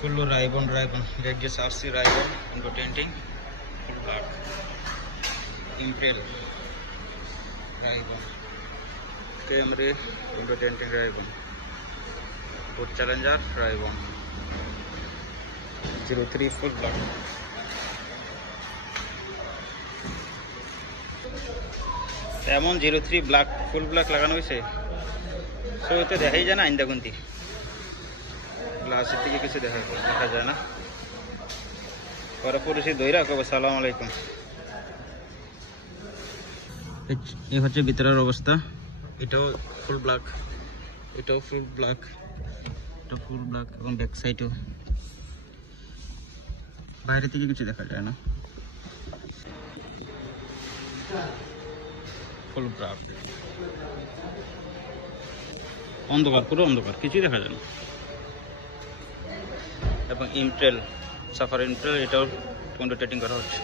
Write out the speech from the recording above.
full ribbon that just RC ribbon into tinting, full black, Impel ribbon, Camry into tinting ribbon, Ford Challenger ribbon, 03 full black. এমন 03 black full black লাগানো হয়েছে, সো এতে দেখাই যায় না আইন্দা গুনতি, গ্লাসের থেকে কিছু দেখা যায় না। পরে পুরুষই দইরা কবে সালাম আলাইকুম। এই হচ্ছে ভিতরের অবস্থা, এটাও ফুল ব্ল্যাক, এটাও ফুল ব্ল্যাক, এটা ফুল ব্ল্যাক এবং ব্যাক সাইডও, বাইরে থেকে কিছু দেখা যায় না, ফুল ব্ল্যাক, অন্ধকার, পুরো অন্ধকার, কিছুই দেখা যায় না। এবং ইমট্রেল সাফার ইমট্রেল, এটাও রোটেটিং করা হচ্ছে।